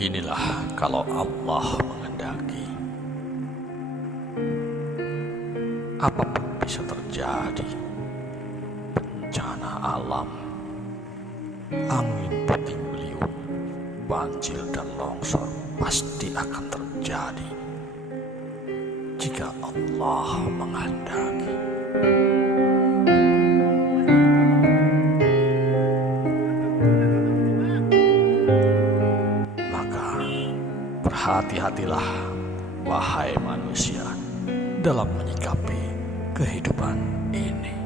Inilah kalau Allah menghendaki, apapun bisa terjadi. Bencana alam, angin puting beliung, banjir dan longsor pasti akan terjadi jika Allah menghendaki. Berhati-hatilah, wahai manusia, dalam menyikapi kehidupan ini.